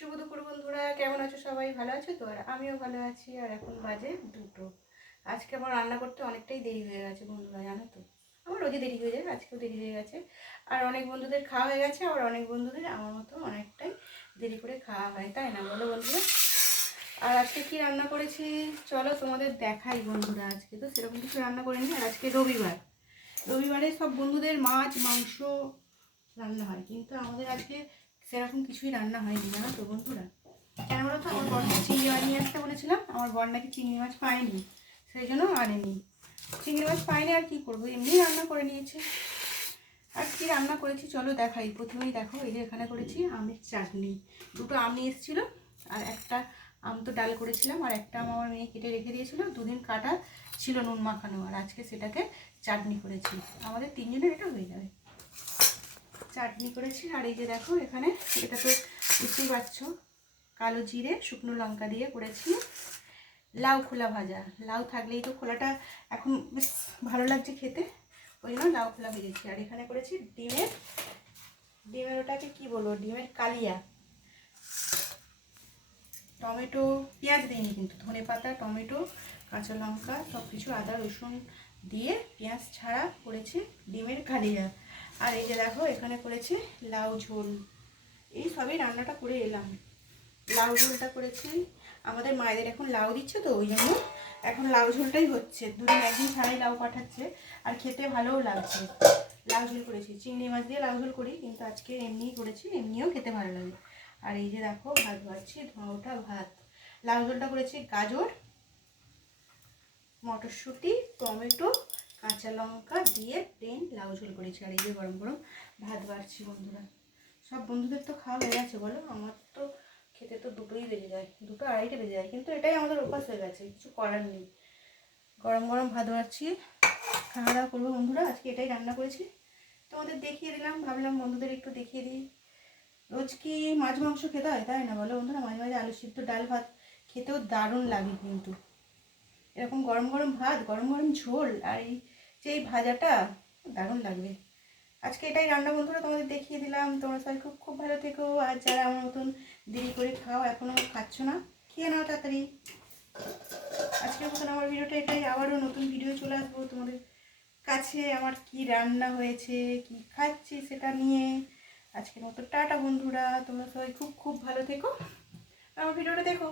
শুভ দুপুর বন্ধুরা, কেমন আছো সবাই? ভালো আছো তো? আর আমিও ভালো আছি। আর এখন বাজে 2টো। আজকে আমার রান্না করতে অনেকটাই দেরি হয়ে গেছে বন্ধুরা, জানো তো। আমার রোজই দেরি হয়ে যায়, আজকেও দেরি হয়ে গেছে। আর অনেক বন্ধুদের খাওয়া হয়ে গেছে, আবার অনেক বন্ধুদের আমার মতো অনেকটাই দেরি করে খাওয়া হয়, তাই না বলো বন্ধুরা? আর আজকে কি রান্না করেছি চলো তোমাদের দেখাই বন্ধুরা। আজকে তো সেরকম কিছু রান্না করিনি। আর আজকে রবিবারে সব বন্ধুদের মাছ মাংস রান্না হয়, কিন্তু আমাদের আজকে সেরকম কিছুই রান্না হয়নি, জানো তো বন্ধুরা। কেন বলো তো, আমার বরকে চিংড়ি মাছ নিয়ে আসতে বলেছিলাম, আমার বর নাকি চিংড়ি মাছ পায়নি, সেই জন্য আনেনি। চিংড়ি মাছ পায়নি, আর কি করবো, এমনি রান্না করে নিয়েছে। আর কি রান্না করেছি চলো দেখাই। প্রথমেই দেখো, এই যে এখানে করেছি আমের চাটনি। দুটো আম নিয়ে এসেছিলো, আর একটা আম তো ডাল করেছিলাম, আর একটা আম আমার মেয়ে কেটে রেখে দিয়েছিল, দুদিন কাটা ছিল নুন মাখানো, আর আজকে সেটাকে চাটনি করেছি। আমাদের তিনজনের এটা হয়ে যাবে। চাটনি করেছি। আর এই যে দেখো এখানে, এটা তো বুঝতেই পারছো, কালো জিরে শুকনো লঙ্কা দিয়ে করেছি লাউ খোলা ভাজা। লাউ থাকলেই তো খোলাটা এখন বেশ ভালো লাগছে খেতে, ওই জন্য লাউ খোলা ভেজেছি। আর এখানে করেছি ডিমের ওটাকে কি বলবো, ডিমের কালিয়া। টমেটো পেঁয়াজ দিইনি কিন্তু, ধনে পাতা টমেটো কাঁচা লঙ্কা সব কিছু আদা রসুন দিয়ে পেঁয়াজ ছাড়া করেছি ডিমের কালিয়া। আর এই যে দেখো এখানে করেছি লাউ ঝোল। এই সবই রান্নাটা করে এলাম। লাউ ঝোলটা করেছি, আমাদের মায়েদের এখন লাউ দিচ্ছে তো, ওই জন্য এখন লাউ ঝোলটাই হচ্ছে। দুদিন একদিন ছাড়াই লাউ পাঠাচ্ছে, আর খেতে ভালোও লাগছে। লাউ ঝোল করেছি, চিংড়ি মাছ দিয়ে লাউ ঝোল করি, কিন্তু আজকে এমনিই করেছি, এমনিও খেতে ভালো লাগে। আর এই যে দেখো ভাত বাড়ছি, ধোঁয়াটা ভাত। লাউ ঝোলটা করেছি গাজর মটরশুঁটি টমেটো কাঁচা লঙ্কা দিয়ে প্লেন লাউ ঝোল করেছি। আর এই যে গরম গরম ভাত বাড়ছি বন্ধুরা। সব বন্ধুদের তো খাওয়া হয়ে গেছে বলো, আমার তো খেতে তো দুটোই বেজে যায়, 2টো 2:30 বেজে যায়, কিন্তু এটাই আমাদের অভ্যাস হয়ে গেছে, কিছু করার নেই। গরম গরম ভাত বাড়ছি, খাওয়া দাওয়া করবো বন্ধুরা। আজকে এটাই রান্না করেছি, তোমাদের দেখিয়ে দিলাম, ভাবলাম বন্ধুদের একটু দেখিয়ে দিই। রোজ কি মাছ মাংস খেতে হয়, তাই না বলো বন্ধুরা? মাঝে মাঝে আলু সিদ্ধ ডাল ভাত খেতেও দারুণ লাগে, কিন্তু এরকম গরম গরম ভাত গরম গরম ঝোল আর এই যে এই ভাজাটা দারুণ লাগবে। আজকে এটাই রান্না বন্ধুরা, তোমাদের দেখিয়ে দিলাম। তোমরা সবাই খুব খুব ভালো থেকো। আর যারা আমার মতন দেরি করে খাও, এখনও খাচ্ছ না, খেয়ে নাও তাড়াতাড়ি। আজকের মতন আমার ভিডিওটা এটাই, আবারও নতুন ভিডিও চলে আসবো তোমাদের কাছে, আমার কি রান্না হয়েছে কি খাচ্ছি সেটা নিয়ে। আজকের মতো টাটা বন্ধুরা, তোমরা সবাই খুব খুব ভালো থেকো, আমার ভিডিওটা দেখো।